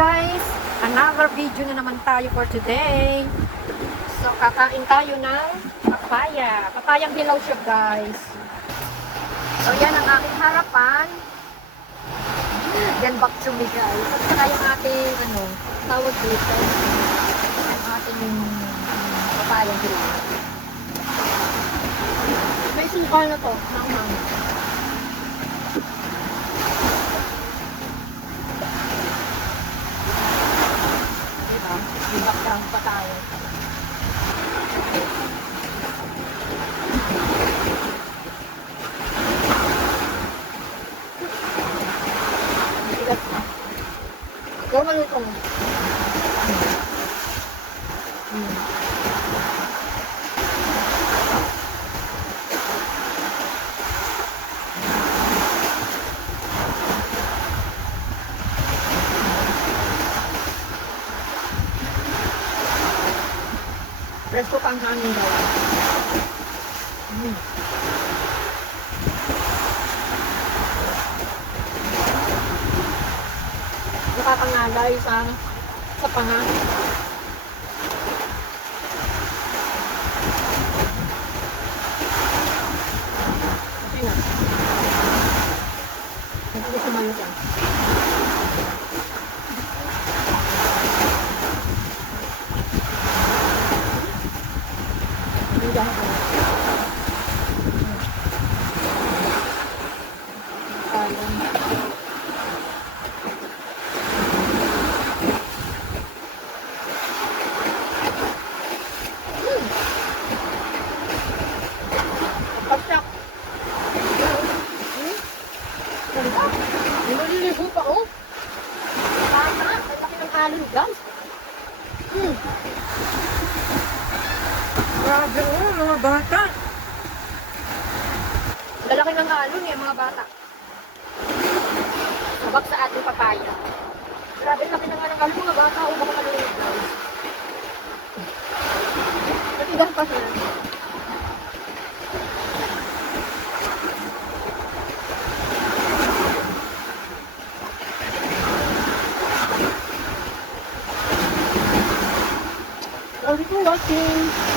guys, another video na naman tayo for today. So kakain tayo ng papaya. Papayang dilaw siya guys. So yan ang aking harapan. Then back to me guys. At saka yung ating tawag dito. Ang ating papayang dilaw. May sukal na to. Manghang. Background pa tayo. Ikaw maluto mo. Presto pang hangin daw. Nakakangalay sa panga. Okay na. Hindi ko malos yan. Pagsak. Ganda. Nililigo pa oh. Bata, may laki ng alon guys. Grabe oh, mga bata. Lalaki ng alon eh, mga bata. Sabak sa ating papaya. Grabe, laki na nga ng alon mga bata. O baka malulog guys. Natigas pa sila. Thank you for watching.